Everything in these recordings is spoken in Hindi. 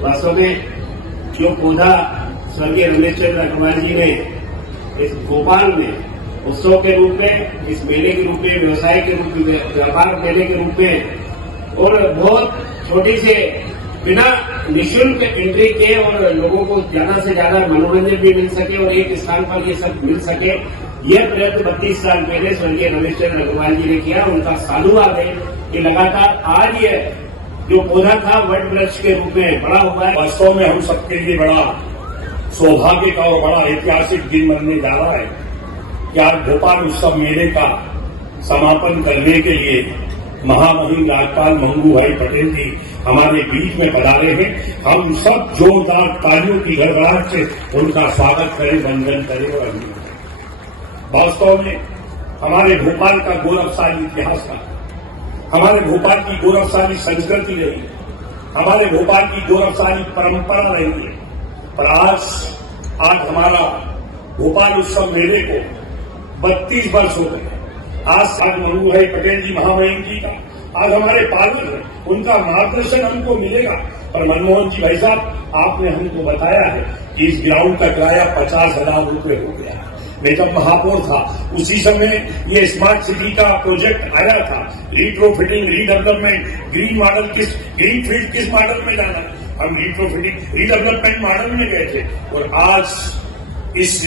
वास्तव में जो पौधा स्वर्गीय रमेश चंद्र अग्रवाल जी ने इस भोपाल में उत्सव के रूप में, इस मेले के रूप में, व्यवसाय के रूप में, व्यापार मेले के रूप में और बहुत छोटी से बिना निःशुल्क एंट्री के और लोगों को ज्यादा से ज्यादा मनोरंजन भी मिल सके और एक स्थान पर ये सब मिल सके, यह प्रयत्न 32 साल पहले स्वर्गीय रमेश चंद्र अग्रवाल जी ने किया। उनका साधुवाद है कि लगातार आज ये जो पौधा था वट वृक्ष के रूप में बड़ा हुआ है। वास्तव में हम सबके लिए बड़ा सौभाग्य का और बड़ा ऐतिहासिक दिन बनने जा रहा है कि आज भोपाल उत्सव मेले का समापन करने के लिए महामहिम राज्यपाल मंगू भाई पटेल जी हमारे बीच में पधारे हैं। हम सब जोरदार तालियों की गड़गड़ाहट से उनका स्वागत करें, वंदन करें और अभिनंदन करें। वास्तव में हमारे भोपाल का गौरवशाली इतिहास था, हमारे भोपाल की गौरवशाली संस्कृति रही है, हमारे भोपाल की गौरवशाली परंपरा रही है। पर आज हमारा भोपाल उत्सव मेले को 32 वर्ष हो गए। आज मंगू भाई पटेल जी महामहिम जी का आज हमारे पालन है, उनका मार्गदर्शन हमको मिलेगा। पर मनमोहन जी भाई साहब, आपने हमको बताया है कि इस ग्राउंड का किराया 50,000 रुपये हो गया। मैं जब महापौर था उसी समय ये स्मार्ट सिटी का प्रोजेक्ट आया था, रिट्रोफिटिंग, रीडेवलपमेंट, ग्रीन फील्ड किस मॉडल में जाना, हम रिट्रोफिटिंग रीडेवलपमेंट मॉडल में गए थे। और आज इस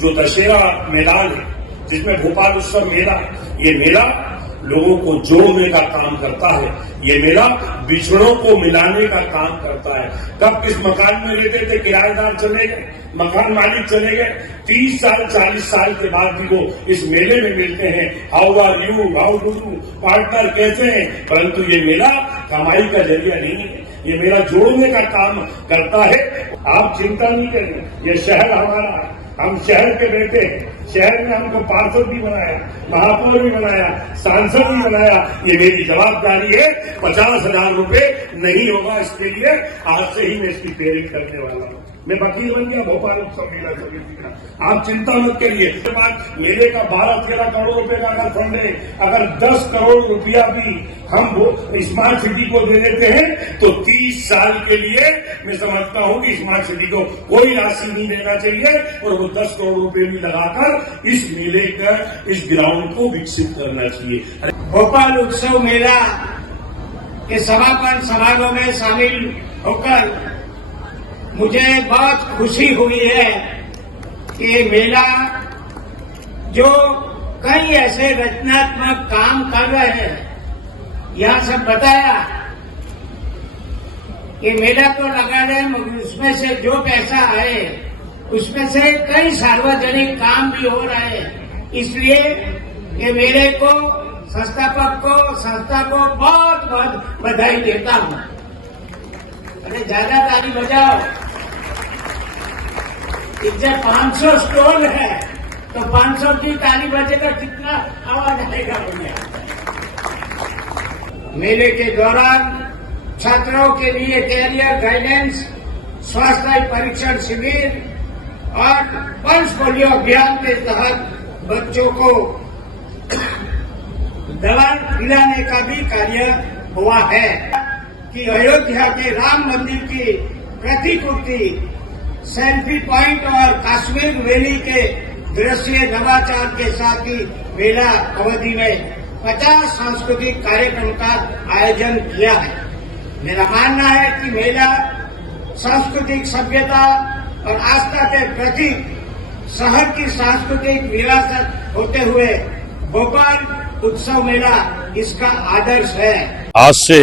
जो दशहरा मेला है जिसमें भोपाल उत्सव मेला है, ये मेला लोगों को जोड़ने का काम करता है, ये मेला बिछड़ों को मिलाने का काम करता है। कब किस मकान में रहते थे किराएदार चले गए, मकान मालिक चले गए, 30 साल 40 साल के बाद भी वो इस मेले में मिलते हैं। How are you, how do you, partner कैसे हैं। परंतु ये मेला कमाई का जरिया नहीं है, ये मेला जोड़ने का काम करता है। आप चिंता नहीं करें, ये शहर हमारा है, हम शहर के बेटे हैं। शहर में हमको पार्षद भी बनाया, महापौर भी बनाया, सांसद भी बनाया। ये मेरी जवाबदारी है। 50,000 रुपये नहीं होगा इसके लिए, आज से ही मैं इसकी पेरिंग करने वाला हूँ। मैं वकील बन गया भोपाल उत्सव मेला समिति का, आप चिंता मत करिए। इसके बाद मेले का 12-13 करोड़ रुपए का अगर फंड है, अगर 10 करोड़ रुपया भी हम स्मार्ट सिटी को दे देते हैं तो 30 साल के लिए मैं समझता हूं कि स्मार्ट सिटी को कोई राशि नहीं देना चाहिए और वो 10 करोड़ रुपए भी लगाकर इस मेले का, इस ग्राउंड को विकसित करना चाहिए। भोपाल उत्सव मेला के समापन समारोह में शामिल होकर मुझे बहुत खुशी हुई है कि मेला जो कई ऐसे रचनात्मक काम कर रहे हैं, यह सब बताया कि मेला तो लगा रहे, उसमें से जो पैसा आए उसमें से कई सार्वजनिक काम भी हो रहे हैं। इसलिए ये मेले को, संस्थापक को, संस्था को बहुत बहुत बधाई देता हूं। अरे ज्यादा ताली बजाओ। जब 500 स्टॉल है तो 500 की ताली बजेगा, कितना आवाज आएगा उन्हें। मेले के दौरान छात्रों के लिए कैरियर गाइडेंस, स्वास्थ्य परीक्षण शिविर और पल्स पोलियो अभियान के तहत बच्चों को दवा पिलाने का भी कार्य हुआ है कि अयोध्या के राम मंदिर की प्रतिकृति, सेल्फी पॉइंट और कश्मीर वैली के दृश्य नवाचार के साथ ही मेला अवधि में 50 सांस्कृतिक कार्यक्रम का आयोजन किया है। मेरा मानना है कि मेला सांस्कृतिक सभ्यता और आस्था के प्रति शहर की सांस्कृतिक विरासत होते हुए भोपाल उत्सव मेला इसका आदर्श है। आज से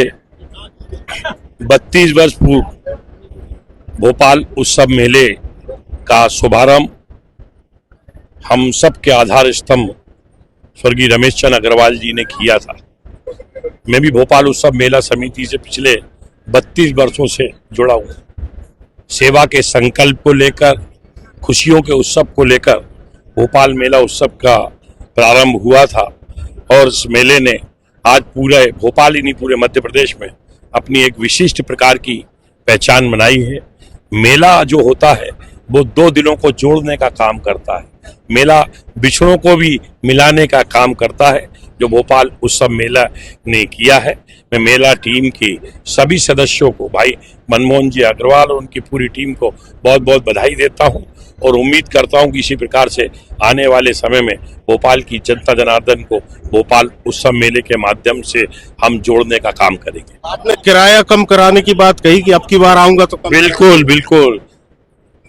32 वर्ष पूर्व भोपाल उत्सव मेले का शुभारंभ हम सब के आधार स्तंभ स्वर्गीय रमेश चंद्र अग्रवाल जी ने किया था। मैं भी भोपाल उत्सव मेला समिति से पिछले 32 वर्षों से जुड़ा हूँ। सेवा के संकल्प को लेकर खुशियों के उत्सव को लेकर भोपाल मेला उत्सव का प्रारंभ हुआ था और इस मेले ने आज पूरे भोपाल ही नहीं पूरे मध्य प्रदेश में अपनी एक विशिष्ट प्रकार की पहचान बनाई है। मेला जो होता है वो 2 दिनों को जोड़ने का काम करता है। मेला बिछड़ों को भी मिलाने का काम करता है, जो भोपाल उत्सव मेला ने किया है। मैं मेला टीम की सभी सदस्यों को, भाई मनमोहन जी अग्रवाल और उनकी पूरी टीम को बहुत बहुत बधाई देता हूं और उम्मीद करता हूं कि इसी प्रकार से आने वाले समय में भोपाल की जनता जनार्दन को भोपाल उत्सव मेले के माध्यम से हम जोड़ने का काम करेंगे। आपने किराया कम कराने की बात कही कि अब की बार आऊंगा तो बिल्कुल बिल्कुल।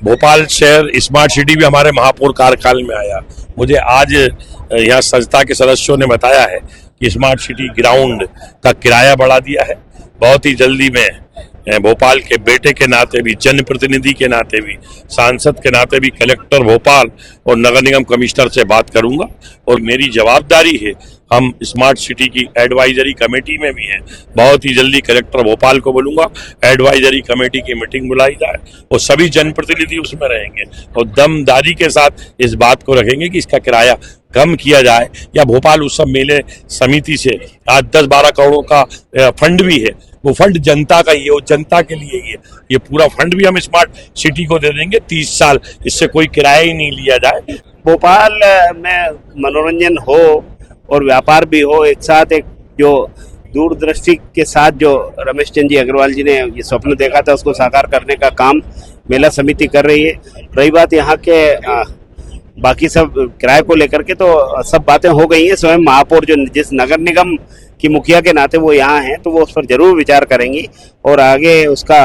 भोपाल शहर स्मार्ट सिटी भी हमारे महापौर कार्यकाल में आया। मुझे आज यहाँ संस्था के सदस्यों ने बताया है कि स्मार्ट सिटी ग्राउंड का किराया बढ़ा दिया है। बहुत ही जल्दी में भोपाल के बेटे के नाते भी, जनप्रतिनिधि के नाते भी, सांसद के नाते भी कलेक्टर भोपाल और नगर निगम कमिश्नर से बात करूंगा और मेरी जवाबदारी है, हम स्मार्ट सिटी की एडवाइजरी कमेटी में भी हैं। बहुत ही जल्दी कलेक्टर भोपाल को बोलूंगा एडवाइजरी कमेटी की मीटिंग बुलाई जाए और सभी जनप्रतिनिधि उसमें रहेंगे और दमदारी के साथ इस बात को रखेंगे कि इसका किराया कम किया जाए। या भोपाल उत्सव मेले समिति से आज 10-12 करोड़ों का फंड भी है, वो फंड जनता का ही है, वो जनता के लिए ही है। ये पूरा फंड भी हम स्मार्ट सिटी को दे देंगे 30 साल, इससे कोई किराया ही नहीं लिया जाए। भोपाल में मनोरंजन हो और व्यापार भी हो एक साथ, एक जो दूरदृष्टि के साथ जो रमेश चंद्र जी अग्रवाल जी ने ये स्वप्न देखा था उसको साकार करने का काम मेला समिति कर रही है। रही बात यहाँ के बाकी सब किराए को लेकर के, तो सब बातें हो गई हैं। स्वयं महापौर जो जिस नगर निगम की मुखिया के नाते वो यहाँ हैं, तो वो उस पर जरूर विचार करेंगी और आगे उसका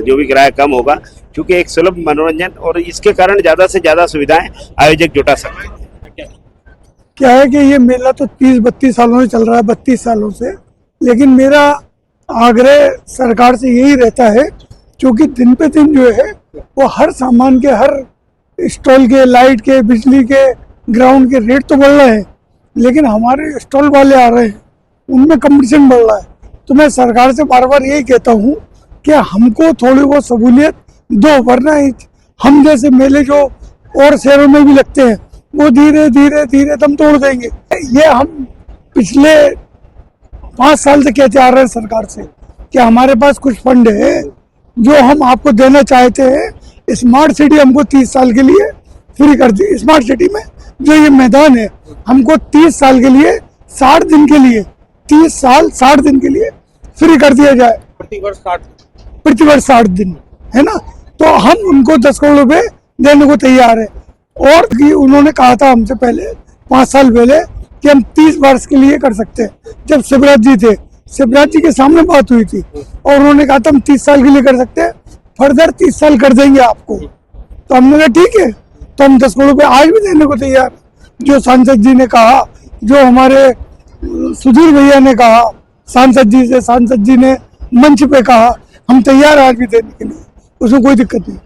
जो भी किराया कम होगा, क्योंकि एक सुलभ मनोरंजन और इसके कारण ज्यादा से ज्यादा सुविधाएं आयोजक जुटा सकते हैं। क्या है कि ये मेला तो 30-32 सालों से चल रहा है, 32 सालों से, लेकिन मेरा आग्रह सरकार से यही रहता है, क्योंकि दिन पे दिन जो है वो हर सामान के, हर स्टॉल के, लाइट के, बिजली के, ग्राउंड के रेट तो बढ़ रहे हैं, लेकिन हमारे स्टॉल वाले आ रहे हैं, उनमें कंपटीशन बढ़ रहा है। तो मैं सरकार से बार बार यही कहता हूँ कि हमको थोड़ी बहुत सहूलियत दो, वरना हम जैसे मेले जो और शहरों में भी लगते हैं वो धीरे धीरे धीरे दम तोड़ देंगे। ये हम पिछले 5 साल से कहते आ रहे हैं सरकार से कि हमारे पास कुछ फंड है जो हम आपको देना चाहते हैं। स्मार्ट सिटी हमको 30 साल के लिए फ्री कर दी। स्मार्ट सिटी में जो ये मैदान है हमको 30 साल के लिए, 60 दिन के लिए, 30 साल 60 दिन के लिए फ्री कर दिया जाए, प्रति वर्ष 60 दिन, है ना। तो हम उनको 10 करोड़ रुपए देने को तैयार है। और कि उन्होंने कहा था हमसे पहले 5 साल पहले कि हम 30 वर्ष के लिए कर सकते हैं। जब शिवराज जी थे, शिवराज जी के सामने बात हुई थी और उन्होंने कहा था हम 30 साल के लिए कर सकते हैं, फर्दर 30 साल कर देंगे आपको। तो हमने कहा ठीक है, तो हम 10 करोड़ रुपए आज भी देने को तैयार। जो सांसद जी ने कहा, जो हमारे सुधीर भैया ने कहा, सांसद जी ने मंच पे कहा, हम तैयार आज भी देने के लिए, उसमें कोई दिक्कत नहीं।